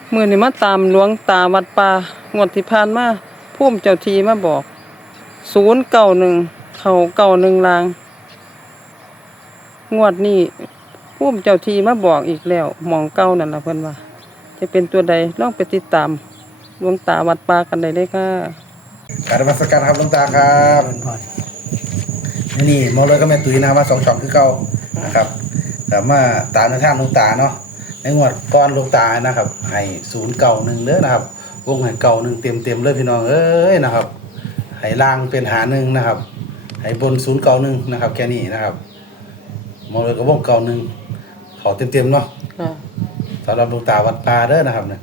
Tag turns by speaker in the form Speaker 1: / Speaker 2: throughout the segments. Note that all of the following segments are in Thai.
Speaker 1: มื้อนี้มาตามหลวงตาวัดป่างวดที่ผ่านมาภูมิเจ้าที่มาบอก091เข้า91ลางงวดนี้ภูมิเจ้าที่มาบอกอีกแล้วหม้องเก่านั่นล่ะเพิ่นว่าจะเป็นตัวใดลองไปติดตามหลวงตาวัดป่ากันได้เลยค่ะ
Speaker 2: กรารนมัสการครับหลวงตาครับนี่มองเลยก็แม่ตุ้ยนะว่า2 ช่องคือเก่านะครับแต่มาตามในทางหลวงตาเนาะในงวดก่อนหลวงตานะครับให้091เด้อนะครับวงให้91เต็มเลยพี่น้องเอ้ยนะครับให้ล่างเป็นหา1นะครับให้บน091นะครับแค่นี้นะครับมองเลยก็วง91เขาเต็มเนาะ
Speaker 1: ค่ะ
Speaker 2: สำหรับหลวงตาวัดป่าเด้อนะครับเนี่ย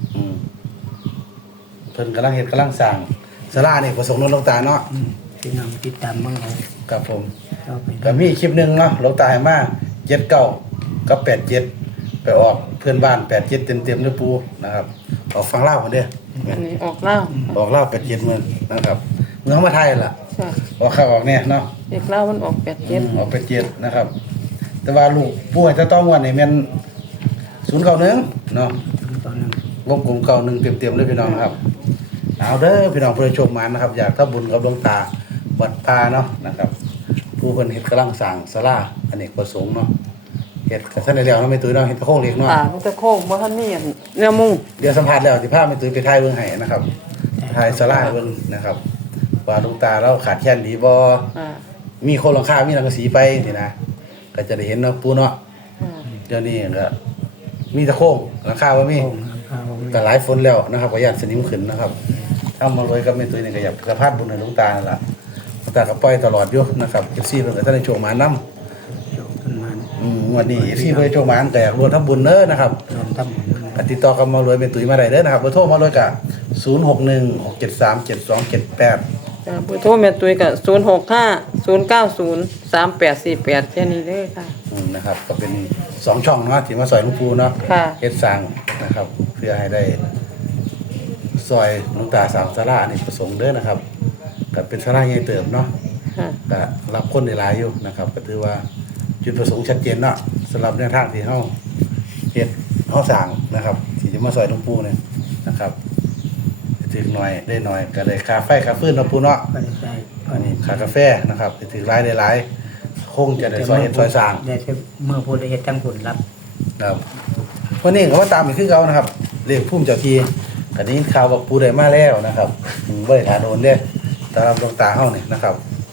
Speaker 2: เพิ่นกำลังเฮ็ดกำลังสร้างศาลานี่ประสงค์หลวงตาเนาะ
Speaker 3: พี่น้องติดตามบ้างเอา
Speaker 2: ครับผมก็มีคลิปนึงเนาะหลวงตาให้มา79กับ87ไปออกเพื่อนบ้าน87เต็มเลยปูนะครับออกฟังเล่าพุ่นเด้อ
Speaker 1: อันนี้ออกเล่า
Speaker 2: ออกเล่า87เหมือนนะครับเมืองมาไทยล่ะ
Speaker 1: ค่ะ
Speaker 2: ออกเข้าออกเนี่ยเนาะ
Speaker 1: เด็กเล่ามันออก
Speaker 2: ออก87นะครับแต่ว่าลูกปู่ให้จะต้องว่านี่แม่น091เนาะวงกลม91เต็มเลยพี่น้องครับเอาเด้อพี่น้องผู้ชมมานะครับอยากทำบุญกับหลวงตาวัดป่าเนาะนะครับผู้เพิ่นเฮ็ดกำลังสร้างศาลาอเนกประสงค์เนาะเฮ็ดก็ทันได้แล้วเนาะแม่ตุ้ยเนาะเฮ็ดโค้งเล็กเนาะ
Speaker 1: มันจะโค้งบ่ทันมีอันแนวมุง
Speaker 2: เดี๋ยวสัมภาษณ์แล้วสิพาแม่ตุ้ยไปถ่ายเบิ่งให้นะครับถ่ายศาลาเบิ่งนะครับว่าหลวงตาเราขาดแคลนดีบ่มีโครงหลังคามีสังกะสีไปนี่นะก็จะได้เห็นเนาะปู่เนาะเดี๋ยวนี้ก็มีแต่โค้งหลังคาบ่มีก็หลายฝนแล้วนะครับก็ย่านสนิมขึ้นนะครับทำมาเลยกับแม่ตุ้ยนี่ก็อยากสะพาดบุญให้หลวงตานั่นล่ะหลวงตาก็ปล่อยตลอดอยู่นะครับ FC เพิ่นก็ท่านได้โชคมานำวันนี้ FC เพิ่นโชคมานก็อยากร่วมทำบุญเด้อนะครับติดต่อกับมาเลยแม่ตุ้ยมาได้เด้อนะครับเบอร์โทรมาเลยก็0616737278
Speaker 1: เบอร์โทรแม่ตุ้ยก็0650903848แค่นี้เด้อค่ะ
Speaker 2: นะครับก็เป็น2 ช่องเนาะที่มาซอยหลวงปู่เนาะเฮ็ดสร้างนะครับเพื่อให้ได้ซอยหลวงตาสามศาลานี่ประสงค์เด้อนะครับก็เป็นศาลาใหญ่เติบเนาะก็รับคนได้หลายอยู่นะครับก็ถือว่าจุดประสงค์ชัดเจนเนาะสำหรับแนวทางที่เฮาเฮ็ดเฮาสร้างนะครับที่จะมาซอยหลวงปู่เนี่ยนะครับถึงหน่อยได้หน่อยก็ได้ค่าไฟค่าฟืนหลวงปู่เนาะอันนี้ค่ากาแฟนะครับถึงหลายได้หลายคงจะได้ซอยเฮ็ดซอยสร้าง
Speaker 3: ได้เมื่อพูดได้เฮ็ดจังผลรับ
Speaker 2: ครับวันนี้ก็ว่าตามอีกคือเก่านะครับเลขภูมิเจ้าที่ก็นี้ข่าวว่าปู่ได้มาแล้วนะครับบ่ได้ถาโดนเด้ตามหลวงตาเฮานี่นะครับ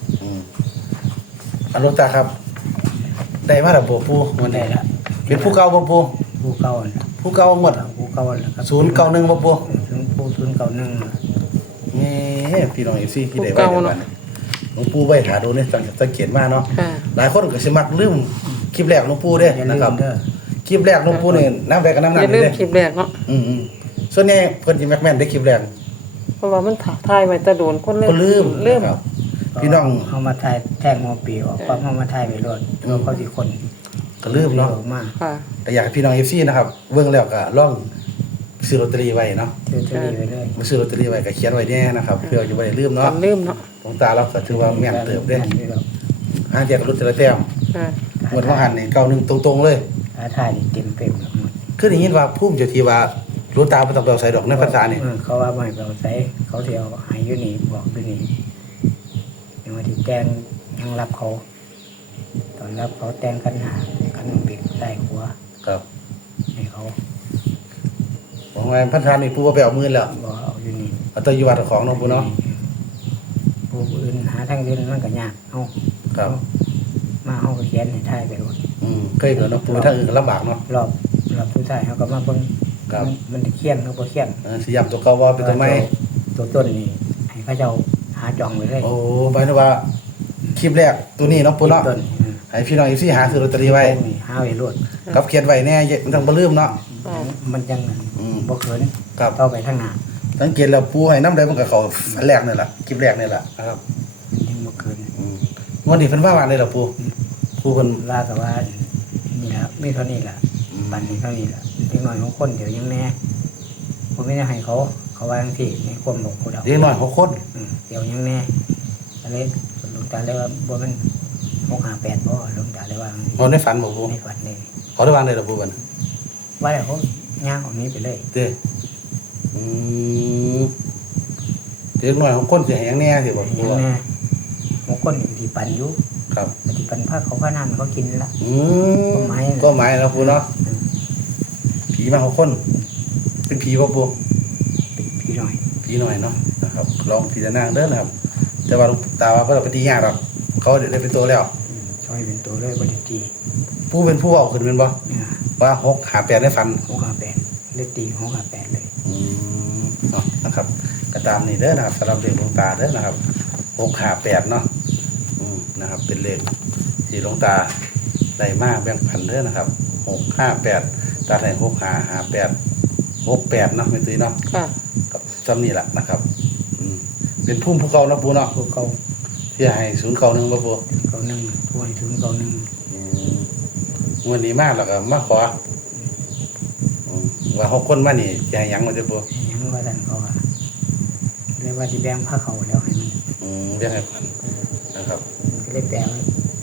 Speaker 2: หลวงตาครับได้มาแล้วบ่ปู่วันนี้เป็นผู้เก่าบ่ปู่
Speaker 3: ผู้เก่า
Speaker 2: ผู้เก่าหมด
Speaker 3: ผู้เก่าแล้วครับ
Speaker 2: 091บ่ปู่
Speaker 3: ผู้091
Speaker 2: นี่พี่น้อง FC ที่ได้ไว้ในวันหลวงปู่ไว้ถาโดนนี่สังเกตมาเนาะหลายคนก็สิมักลืมคลิปแรกหลวงปู่เด้นะครับคลิปแรกหลวงปู่นี่น้ำแวกกับน้ำนั่น
Speaker 1: เด้อย่าลืมคลิปแรกเนาะ
Speaker 2: ส่วนใหญ่เพิ่นสิมักแม่นได้คลิปแรก
Speaker 1: เพราะว่ามันถ่ายไว้แต่โดนคนลืม
Speaker 2: ครับพี่น้อง
Speaker 3: เฮามาถ่ายแท่งหัวปีออกปั๊บเฮามาถ่ายไปรถแล้วเขาสิคน
Speaker 2: ก็ลืมเนาะ
Speaker 1: ค่ะ
Speaker 2: แต่อยากให้พี่น้อง FC นะครับเบิ่งแล้วก็ลองซื้อลอตเตอรี่ไว้เนาะ
Speaker 3: ซื้อลอตเตอรี่ไว้เลย
Speaker 2: ซื้อลอตเตอรี่ไว้ก็เขียนไว้แน่นะครับเพื่อจะบ่ได้ลืมเนาะ
Speaker 1: ลืมเนาะ
Speaker 2: หลวงตาเราก็ถือว่าแม่นเติบเด้หาเทียบกับลอตเตอรี่แต้มหมดว่าหันนี่91ตรงๆเลย
Speaker 3: ถ่ายเต็มหมด
Speaker 2: คือได้ยินว่าภูมิเจ้าที่ว่าหลวงตาบ่ต้องไปเอาใส่ดอกในพรรษานี่
Speaker 3: เขาว่าบ่ให้ไปเอาใส่เขาสิเอาให้อยู่นี่บอกอยู่นี่ยังว่าที่แจ้งยังรับเขาตอนรับเขาแต่งกันหากันปิดใต้หัว
Speaker 2: ครับ
Speaker 3: ให้เขา
Speaker 2: บอกว่าพรรษานี่ปู่บ่ไปเอามื้อแล้ว
Speaker 3: บ่เอาอยู่นี่
Speaker 2: เอาแต่อยู่วัดของเนาะปู่เนาะ
Speaker 3: ผู้อื่นหาทางอื่นมันก็ยากเอา
Speaker 2: ครับ
Speaker 3: มาเฮาก็เขียนให้ถ่ายไปโลด
Speaker 2: เคยเกิดเนาะปู่ทางอื่นก็ลำบากเนาะ
Speaker 3: รอบผู้ชายเฮาก็มาเบิ่งมันสิเขียนเฮาบ่เขียน
Speaker 2: สิย้ำตัวเก่าว่าเป็นตัวใหม่
Speaker 3: ตัวต้นนี่ให้เขาเจ้าหาจองไว้เลย
Speaker 2: โอ้หมายถึงว่าคลิปแรกตัวนี้เนาะปู่เนาะให้พี่น้อง FC หาซื้อลอตเตอรี่ไว้
Speaker 3: หาไว้โลด
Speaker 2: กับเขียนไว้แน่มันต้องบ่ลืมเนาะ
Speaker 3: มันจังบ่เขิน
Speaker 2: ครับ
Speaker 3: ต่อไปข้างหน้า
Speaker 2: สังเกตแล้วปู่ให้นำได้มันก็เข้าอันแรกนี่ล่ะคลิปแรกนี่ล่ะนะครับ
Speaker 3: ยังบ่เขิน
Speaker 2: งวดนี้เพิ่นว่าว่าได้ล่ะปู่เพิ่น
Speaker 3: ว่าก็ว่านี่ล่ะมีเท่านี้ล่ะบัดนี้เท่านี้ล่ะเด็กน้อย6คนเดี๋ยวยังแน่บ่มีให้เขาว่าจังซี่ในความบอกผู้เฒ่า
Speaker 2: เด็กน้อย6คน
Speaker 3: เดี๋ยวยังแน่อะไรหลวงตาเลยว่าบ่มัน658บ่หลวงตาเลยว่า
Speaker 2: บ่ได้ฝันบ่ปู่
Speaker 3: ในฝันนี่
Speaker 2: เขาได้วางได้ล่ะปู่บัด
Speaker 3: ว่าแล้วย่างออกนี้ไปเลย
Speaker 2: เด้อืมเด็กน้อยของคนสิให้หยังแน่สิบ่ปูว่า
Speaker 3: แน่บางคนที่ปันอยู่
Speaker 2: ครับ
Speaker 3: ที่ปันผ้าเขาผ้าน้ำเขากินละ
Speaker 2: ม
Speaker 3: ก็หมายนะ
Speaker 2: ก็หมายแล้วปูเนาะผีมาของคน เป็นผีบ่ปู
Speaker 3: เป็นพี่หน่อย
Speaker 2: ผีหน่อยเนาะนะครับลองพิจารณาเด้อนะครับ แต่ว่าหลวงตาว่าเพิ่นเอาไปตียากดอกเขาได้เป็นตัวแล้ว
Speaker 3: ช่วยเป็นตัวเลยบริจี
Speaker 2: ผู้เป็นผู้เอาขึ้นเป็นบ่
Speaker 3: เนี่ย
Speaker 2: ว่า6หา8ได้ฟัน
Speaker 3: 658เลยตี658เลย
Speaker 2: เนาะนะครับก็ตามนี้เด้อนะครับสำหรับเลขหลวงตาเด้อนะครับ658เนาะนะครับ เป็นเลขที่หลวงตาได้มาแบ่งปันเด้อนะครับ658ตัดให้6558 68เนาะไม่ตื้อเนาะ
Speaker 1: ค่ะ
Speaker 2: กับซ้ำนี่แหละนะครับเป็นพุ่มภูเขาเนาะปูเนาะ
Speaker 3: พวกเขา
Speaker 2: ที่ให้091บ่ปู
Speaker 3: เขาหนึ่งทั่วถึงเขาหนึ่ง
Speaker 2: วันนี้มาแล้วก็มาขอว่า6คนมานี่สิให้หยังมาเด้อปู
Speaker 3: ยังว่าท่านเขาว่าเรียกว่าที่แบงผ้าเขาแล้วให้มัน
Speaker 2: เรียกให้ฝันนะครับ
Speaker 3: มันก็เลยแปลว่า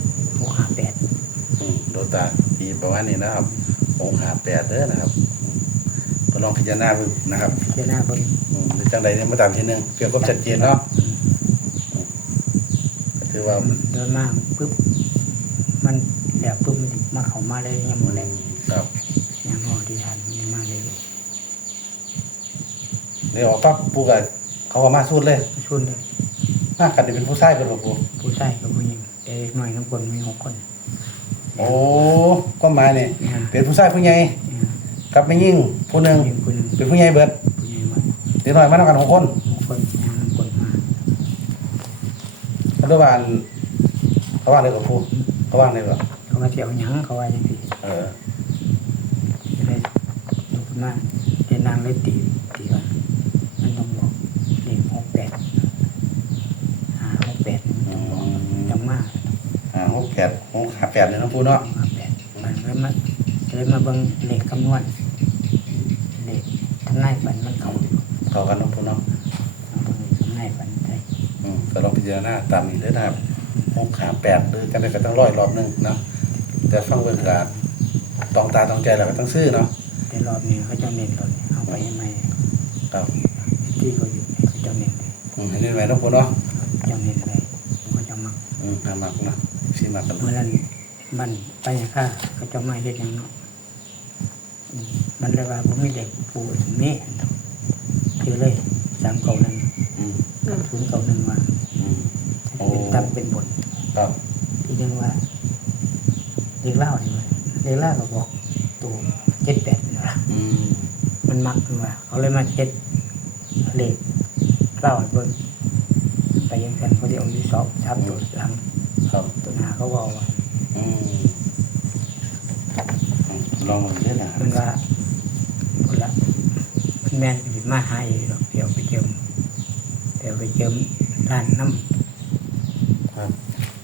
Speaker 3: 658
Speaker 2: โดตาตีประมาณนี้นะครับ658เด้อนะครับก็ลองพิจารณาดูนะครับ
Speaker 3: เจ้าหน้าเพิ่น
Speaker 2: หรือจังใดเนี่ยมาตามทีนึงเพื่อความชัดเจนเนาะก็ถือว่า
Speaker 3: เดินมาปุ๊บมันแล้วปุ๊บมันมาเขามาเลยยังหมดเลย
Speaker 2: ครับ
Speaker 3: ยังพอที่ทานยังมาเลย
Speaker 2: เดี๋ยวออกปั๊บปูก็เขาก็มาสู้เลย
Speaker 3: ชุนเลย
Speaker 2: มากันนี่เป็นผู้ชายเป็นบ่ปู
Speaker 3: ผู้ชายกับผู้หญิงแต่เด็กน้อยทั้งคนมี6 คน
Speaker 2: โอ้ก็หมายนี่
Speaker 3: เนี่ย
Speaker 2: เป็นผู้ชายผู้ใหญ่กับแม่ยิ่งผู้หนึง
Speaker 3: ยิงคนหนึ่ง
Speaker 2: เป็นผู้ใหญ่เบิด
Speaker 3: ผู้ใหญ่หมด
Speaker 2: เด็กน้อยมานํกัน6คน
Speaker 3: 6 คนยังคนมา
Speaker 2: รัฐบาลเขาว่าได้กับปูเขาว่าได้บ่
Speaker 3: เขามาเที่ยวหยังเขาว่าอย่างนี้ จะได้ลุกขึ้นมาเดินนางเลยตีว่ามันต้องบอกเลข68 568มันต้องบอกจังมาก
Speaker 2: 68นี่เนาะปูเนาะ
Speaker 3: 68มันเลยมาเบิ่งเลขคำนวณเลขทำนายฝันมันเขา
Speaker 2: เข้ากันเนาะปูเนาะ
Speaker 3: ทำนายฝันได้
Speaker 2: ก็ลองพิจารณาตามนี้เด้อนะครับ658หรือจังได๋ก็ต้อง100รอบนึงเนาะแต่ฟังเบิ่งก็ต้องตาต้องใจแล้วก็ต้องซื้อเนาะ
Speaker 3: แต่รอบนี้เขาจะเน้นเราเนี่ยเอาไปให้ไหม
Speaker 2: ครับ
Speaker 3: ที่เขาอยู่เขาจะเน้นเลย
Speaker 2: ให้นี่ไว้เนาะปูเนาะ
Speaker 3: จะเน้นเลยเขาจะมัก
Speaker 2: หามักเนาะสิมักกัน
Speaker 3: เมื่อนั้นมันไปอย่างข้าเขาจะไม่เฮ็ดหยังเนาะมันเลยว่าผมมีเด็กปู่แม่คือเลย391
Speaker 2: อืม
Speaker 3: 091ว่า
Speaker 2: โอ้
Speaker 3: เป็นตับเป็นบท
Speaker 2: ครับ
Speaker 3: ที่เรียกว่าเรียกเล่านี่ว่าเรียกเล่าก็บอกตัว78นี่ว่ามันมักนี่ว่าเขาเลยมาเลขเล่าให้เบิ่งไปยังกันเขาจะเอาอยู่3ตัวหลัง
Speaker 2: ครับ
Speaker 3: ตัวหน้าเขาบอกว่า
Speaker 2: ลองมันเด้อนะ
Speaker 3: มันว่าคนละมันแม่นสิมาหาอีกหรอกเดี๋ยวไปเจิมร้านน้ำ
Speaker 2: ครับ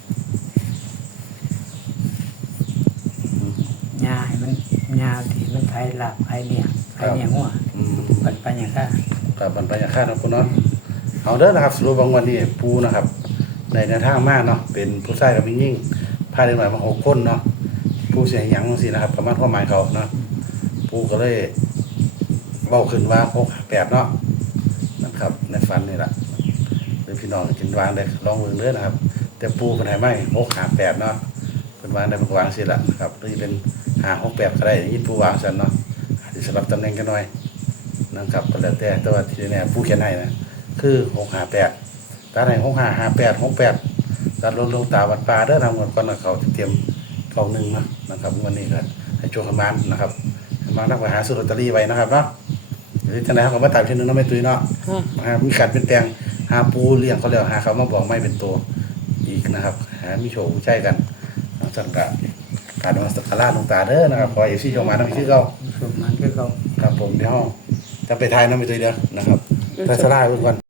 Speaker 3: ยาให้มันยาที่มันขายลาบขายเนี่ยหัวปันปัญญาค่า
Speaker 2: กับบรรพยาค่าเนาะปูเนาะเอาเด้อนะครับสรุปบางวันนี้ปูนะครับในแนวทางมากเนาะเป็นผู้ชายกับผู้หญิงพาเด็กน้อยมา6คนเนาะผู้เสียหยังจังซี่นะครับประมาณความหมายเขาเนาะปูก็เลยเว้าขึ้นว่า658เนาะนะครับในฝันนี่ล่ะเป็นพี่น้องกินวางได้ลองเบิ่งเด้อนะครับ แต่ปูเพิ่นให้มา658เนาะเพิ่นวางได้เพิ่นก็วางสิล่ะนะครับหรือเป็น568ก็ได้อย่างนี้ปูวางซั่นเนาะอาจสิสลับตำแหน่งกันหน่อยนะครับก็แล้วแต่ว่าที่แน่ปูเขียนให้นะคือ658ตัดให้6558ตัดลงตาวัดป่าเด้อทำกันก่อนนะเขาเตรียมเข้า1เนาะนะครับวันนี้ก็ให้โชคให้มานนะครับให้มานักไปหาซื้อลอตเตอรี่ไว้นะครับเนาะหรือจังได๋เฮาก็มาตามเช่นนึงเนาะแม่ตุ้ยเนาะ มีการเป็นแปลงหาปูเลี้ยงเขาแล้วหาเขามาบอกไม่เป็นตัวอีกนะครับหามีโชว์ใจกันสังกัดการนมัสการะหลวงตาเด้อนะครับขอFCชมมาทำชื่อเขา
Speaker 3: สุมันคือเขา
Speaker 2: ครับผมเดี๋ยวจะไปทายน้ำไปตัวเดียวนะครับทัศนาเพิ่นก่อน